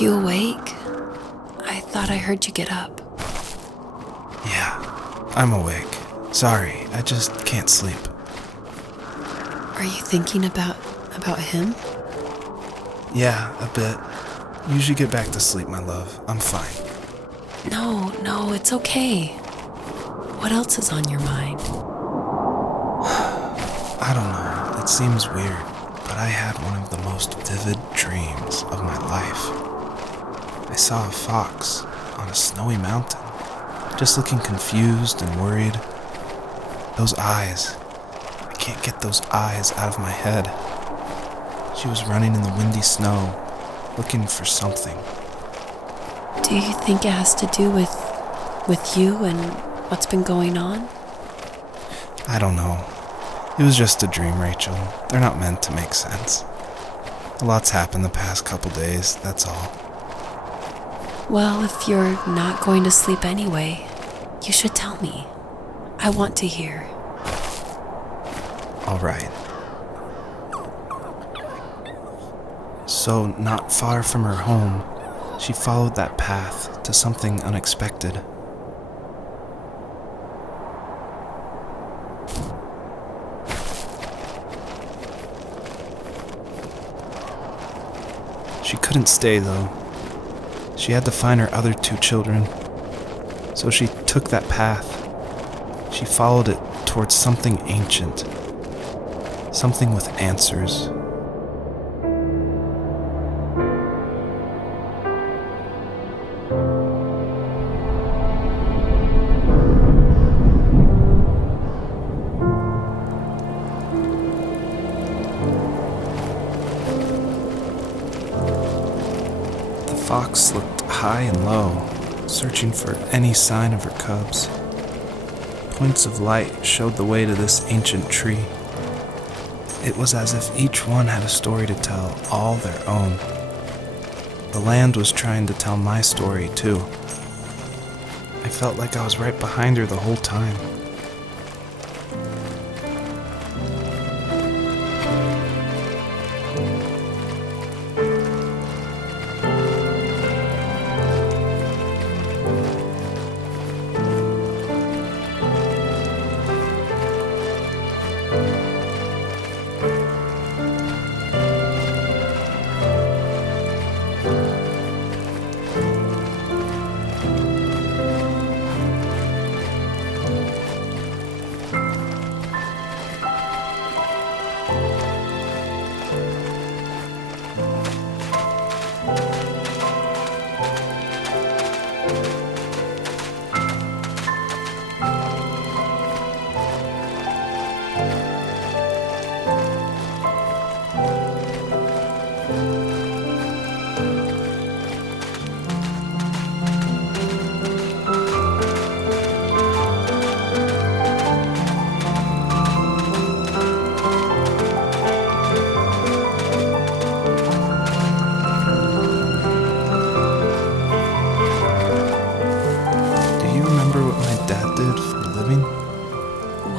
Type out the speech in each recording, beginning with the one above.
you awake? I thought I heard you get up. Yeah, I'm awake. Sorry, I just can't sleep. Are you thinking about him? Yeah, a bit. You should get back to sleep, my love. I'm fine. No, it's okay. What else is on your mind? I don't know. It seems weird, but I had one of the most vivid dreams of my life. I saw a fox on a snowy mountain, just looking confused and worried. Those eyes. I can't get those eyes out of my head. She was running in the windy snow, looking for something. Do you think it has to do with you and what's been going on? I don't know. It was just a dream, Rachel. They're not meant to make sense. A lot's happened the past couple days, that's all. Well, if you're not going to sleep anyway, you should tell me. I want to hear. All right. So, not far from her home, she followed that path to something unexpected. She couldn't stay, though. She had to find her other 2 children. So she took that path. She followed it towards something ancient. Something with answers. The fox looked high and low, searching for any sign of her cubs. Points of light showed the way to this ancient tree. It was as if each one had a story to tell, all their own. The land was trying to tell my story, too. I felt like I was right behind her the whole time.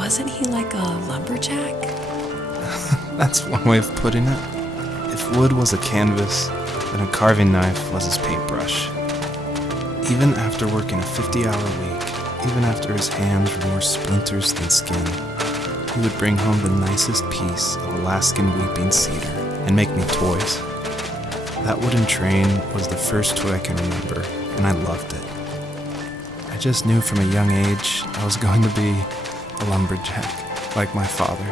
Wasn't he like a lumberjack? That's one way of putting it. If wood was a canvas, then a carving knife was his paintbrush. Even after working a 50-hour week, even after his hands were more splinters than skin, he would bring home the nicest piece of Alaskan weeping cedar and make me toys. That wooden train was the first toy I can remember, and I loved it. I just knew from a young age I was going to be a lumberjack, like my father.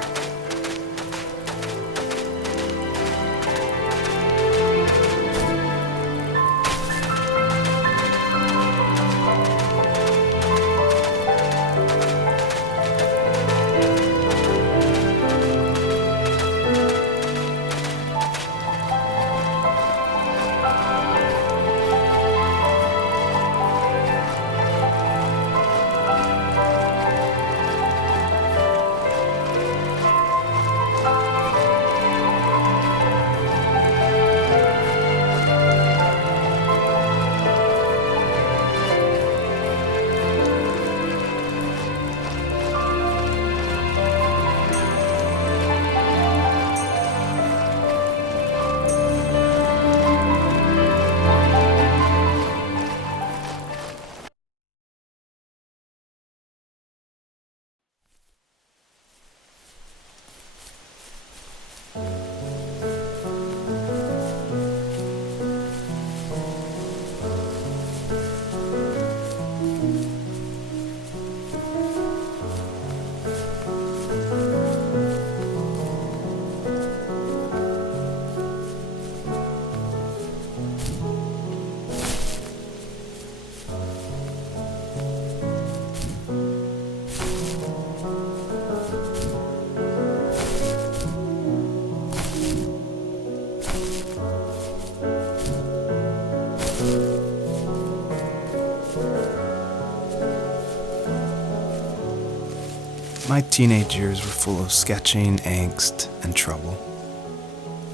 My teenage years were full of sketching, angst, and trouble.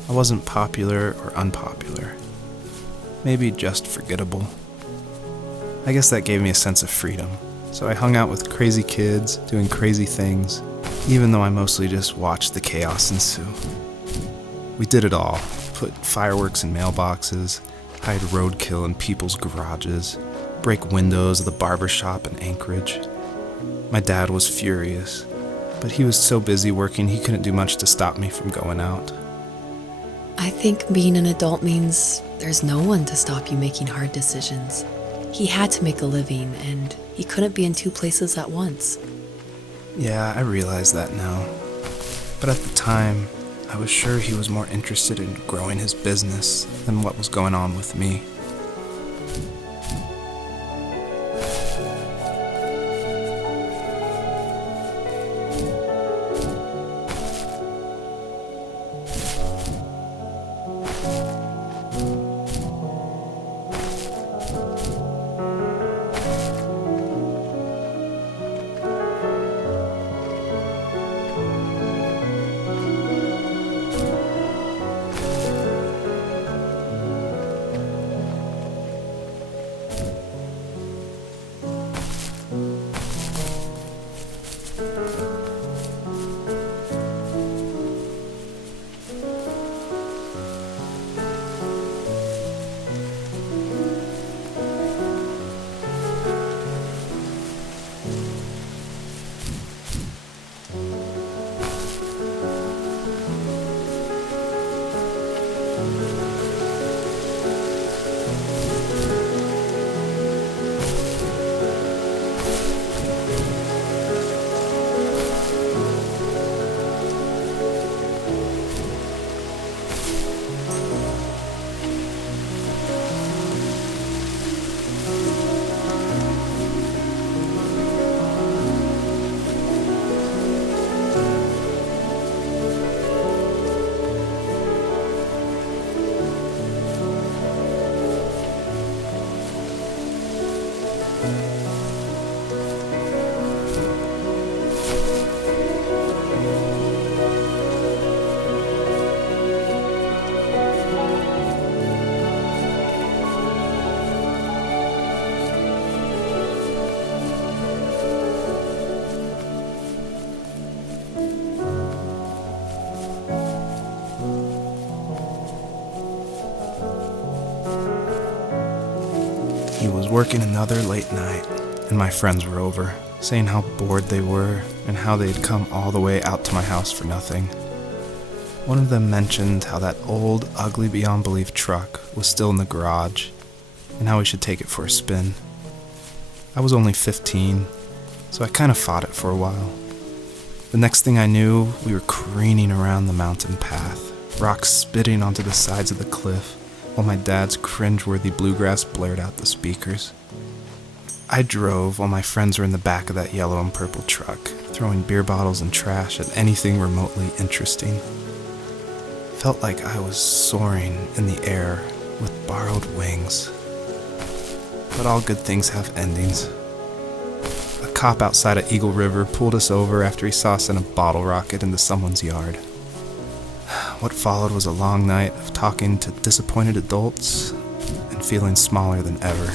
I wasn't popular or unpopular. Maybe just forgettable. I guess that gave me a sense of freedom, so I hung out with crazy kids, doing crazy things, even though I mostly just watched the chaos ensue. We did it all. Put fireworks in mailboxes, hide roadkill in people's garages, break windows of the barber shop in Anchorage. My dad was furious, but he was so busy working he couldn't do much to stop me from going out. I think being an adult means there's no one to stop you making hard decisions. He had to make a living, and he couldn't be in two places at once. Yeah, I realize that now. But at the time, I was sure he was more interested in growing his business than what was going on with me. He was working another late night, and my friends were over, saying how bored they were and how they'd come all the way out to my house for nothing. One of them mentioned how that old, ugly beyond belief truck was still in the garage, and how we should take it for a spin. I was only 15, so I kind of fought it for a while. The next thing I knew, we were careening around the mountain path, rocks spitting onto the sides of the cliff, while my dad's cringeworthy bluegrass blared out the speakers. I drove while my friends were in the back of that yellow and purple truck, throwing beer bottles and trash at anything remotely interesting. Felt like I was soaring in the air with borrowed wings. But all good things have endings. A cop outside of Eagle River pulled us over after he saw us in a bottle rocket into someone's yard. What followed was a long night of talking to disappointed adults and feeling smaller than ever.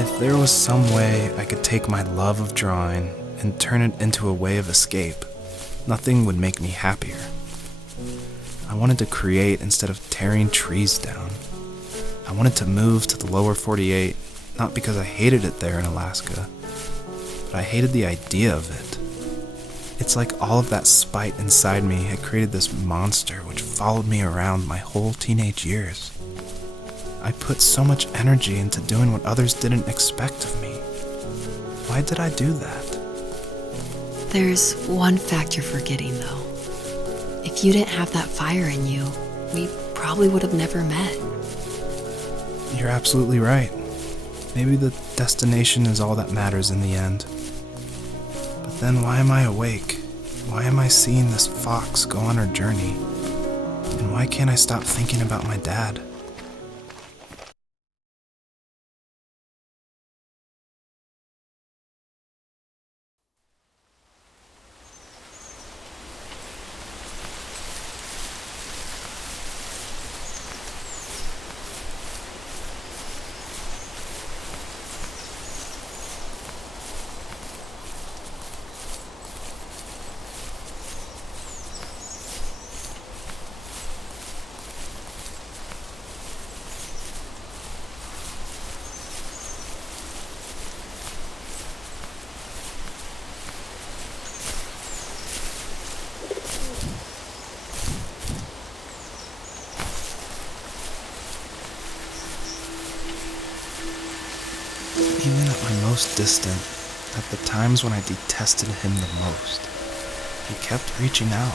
If there was some way I could take my love of drawing and turn it into a way of escape, nothing would make me happier. I wanted to create instead of tearing trees down. I wanted to move to the lower 48, not because I hated it there in Alaska, but I hated the idea of it. It's like all of that spite inside me had created this monster which followed me around my whole teenage years. I put so much energy into doing what others didn't expect of me. Why did I do that? There's one fact you're forgetting, though. If you didn't have that fire in you, we probably would have never met. You're absolutely right. Maybe the destination is all that matters in the end. But then why am I awake? Why am I seeing this fox go on her journey? And why can't I stop thinking about my dad? Even at my most distant, at the times when I detested him the most, he kept reaching out.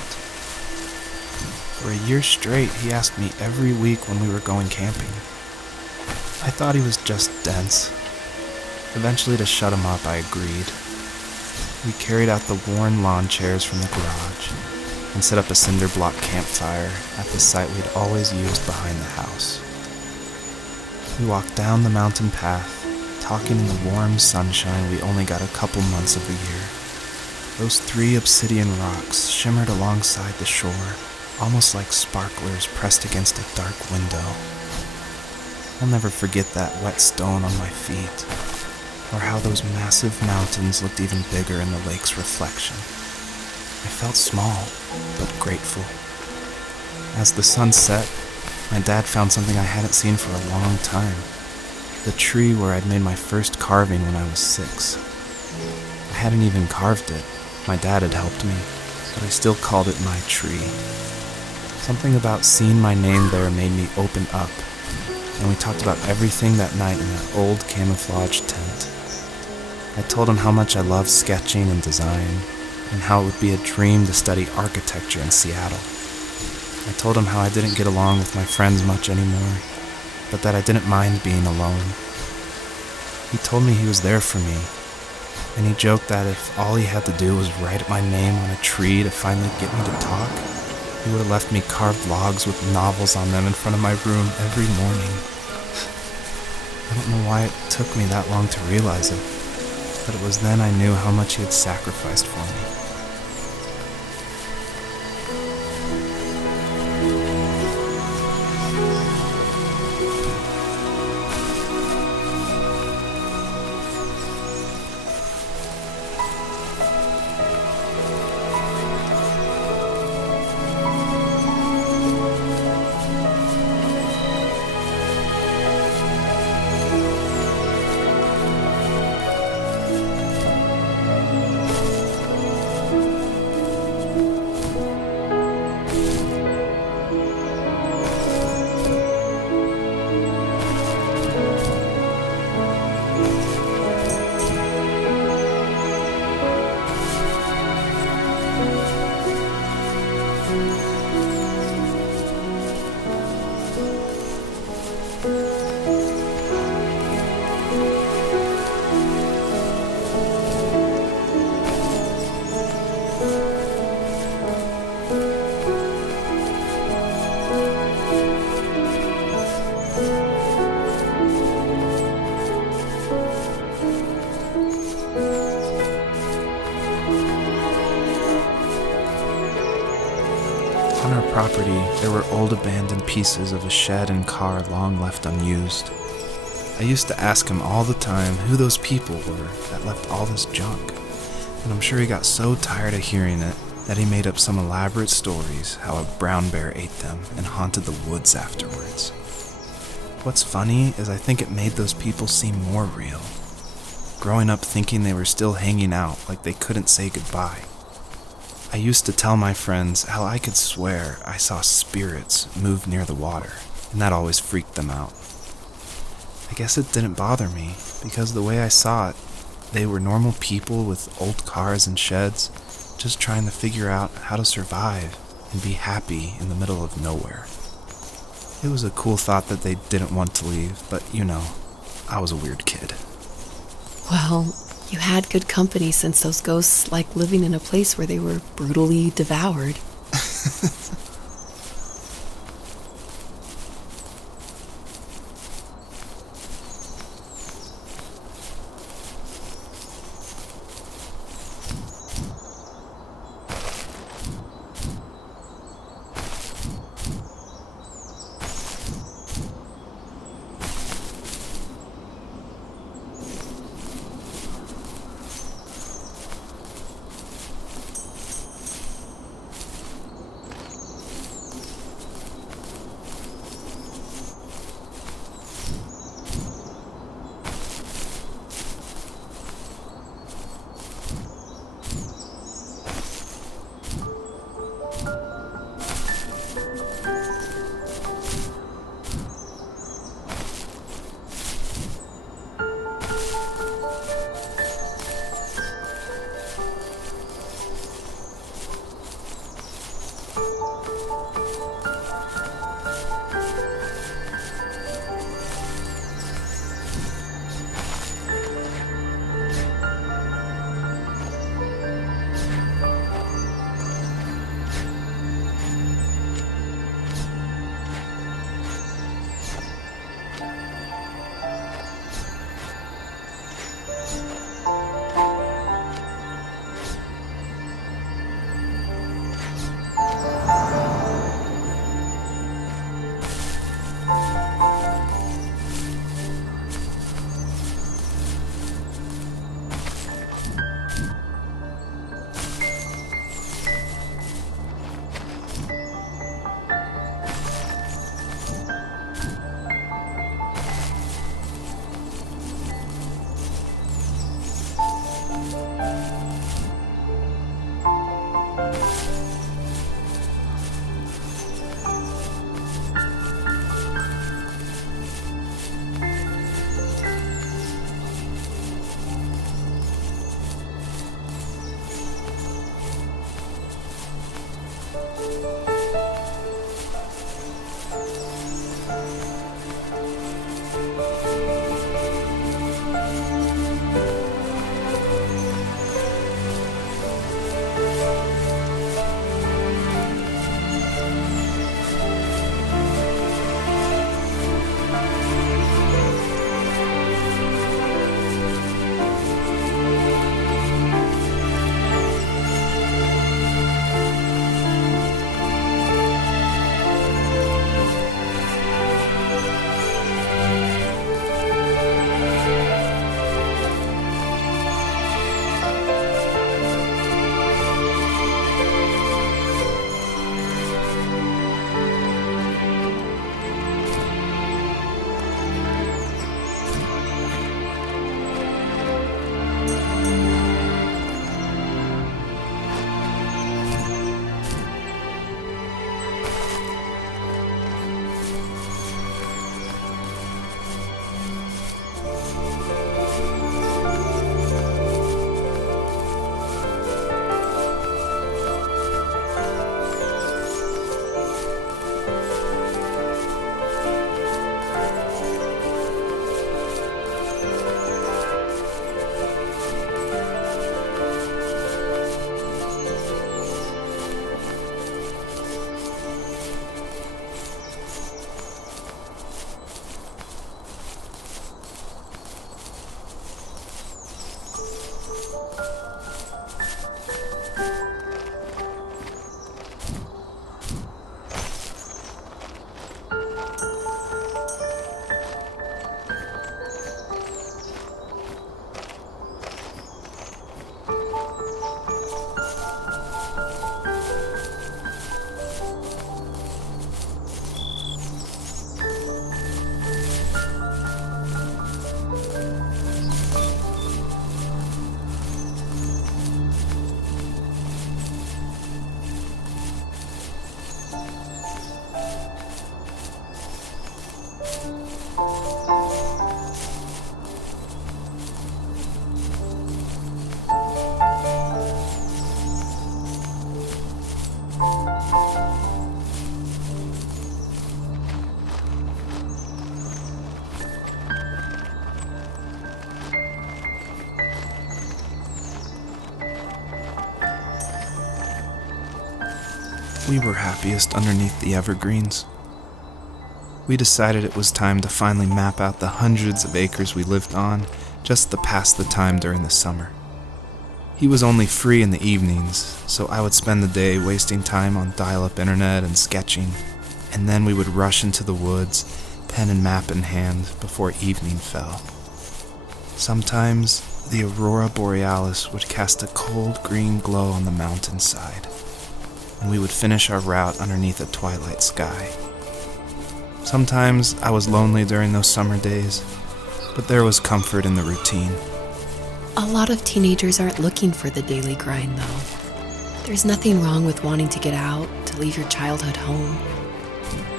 For a year straight, he asked me every week when we were going camping. I thought he was just dense. Eventually, to shut him up, I agreed. We carried out the worn lawn chairs from the garage and set up a cinder block campfire at the site we'd always used behind the house. We walked down the mountain path, talking in the warm sunshine we only got a couple months of the year. Those 3 obsidian rocks shimmered alongside the shore, almost like sparklers pressed against a dark window. I'll never forget that wet stone on my feet, or how those massive mountains looked even bigger in the lake's reflection. I felt small, but grateful. As the sun set, my dad found something I hadn't seen for a long time. The tree where I'd made my first carving when I was 6. I hadn't even carved it. My dad had helped me, but I still called it my tree. Something about seeing my name there made me open up, and we talked about everything that night in that old camouflage tent. I told him how much I loved sketching and design, and how it would be a dream to study architecture in Seattle. I told him how I didn't get along with my friends much anymore, but that I didn't mind being alone. He told me he was there for me, and he joked that if all he had to do was write my name on a tree to finally get me to talk, he would have left me carved logs with novels on them in front of my room every morning. I don't know why it took me that long to realize it, but it was then I knew how much he had sacrificed for me. On our property, there were old abandoned pieces of a shed and car long left unused. I used to ask him all the time who those people were that left all this junk, and I'm sure he got so tired of hearing it that he made up some elaborate stories how a brown bear ate them and haunted the woods afterwards. What's funny is I think it made those people seem more real, growing up thinking they were still hanging out like they couldn't say goodbye. I used to tell my friends how I could swear I saw spirits move near the water, and that always freaked them out. I guess it didn't bother me, because the way I saw it, they were normal people with old cars and sheds, just trying to figure out how to survive and be happy in the middle of nowhere. It was a cool thought that they didn't want to leave, but I was a weird kid. Well, you had good company since those ghosts like living in a place where they were brutally devoured. we were happiest underneath the evergreens. We decided it was time to finally map out the hundreds of acres we lived on just to pass the time during the summer. He was only free in the evenings, so I would spend the day wasting time on dial-up internet and sketching, and then we would rush into the woods, pen and map in hand, before evening fell. Sometimes, the aurora borealis would cast a cold green glow on the mountainside, and we would finish our route underneath a twilight sky. Sometimes I was lonely during those summer days, but there was comfort in the routine. A lot of teenagers aren't looking for the daily grind, though. There's nothing wrong with wanting to get out, to leave your childhood home.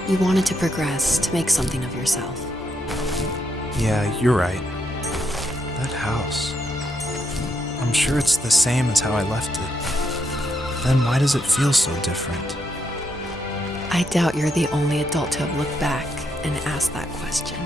You wanted to progress, to make something of yourself. Yeah, you're right. That house. I'm sure it's the same as how I left it. Then why does it feel so different? I doubt you're the only adult to have looked back and asked that question.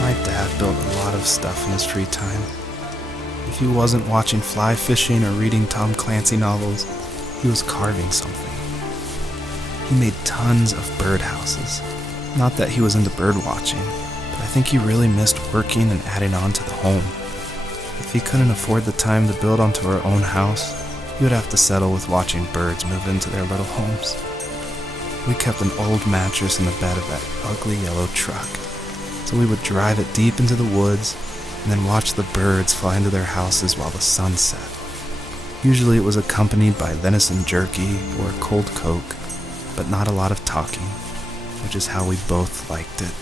My dad built a lot of stuff in his free time. If he wasn't watching fly fishing or reading Tom Clancy novels, he was carving something. He made tons of birdhouses. Not that he was into bird watching, but I think he really missed working and adding on to the home. If he couldn't afford the time to build onto our own house, he would have to settle with watching birds move into their little homes. We kept an old mattress in the bed of that ugly yellow truck, so we would drive it deep into the woods and then watch the birds fly into their houses while the sun set. Usually it was accompanied by venison jerky or a cold Coke, but not a lot of talking, which is how we both liked it.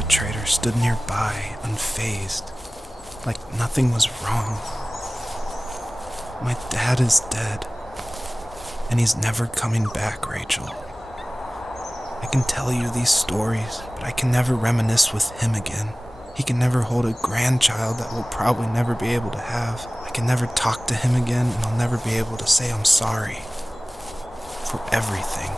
perpetrator stood nearby, unfazed, like nothing was wrong. My dad is dead, and he's never coming back, Rachel. I can tell you these stories, but I can never reminisce with him again. He can never hold a grandchild that we'll probably never be able to have. I can never talk to him again, and I'll never be able to say I'm sorry for everything.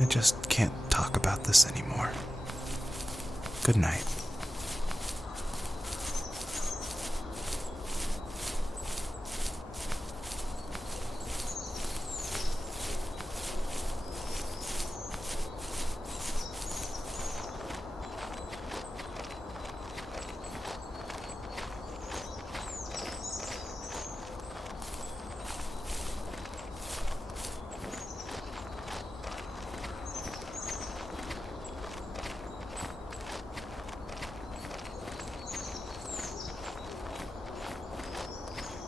I just can't talk about this anymore. Good night.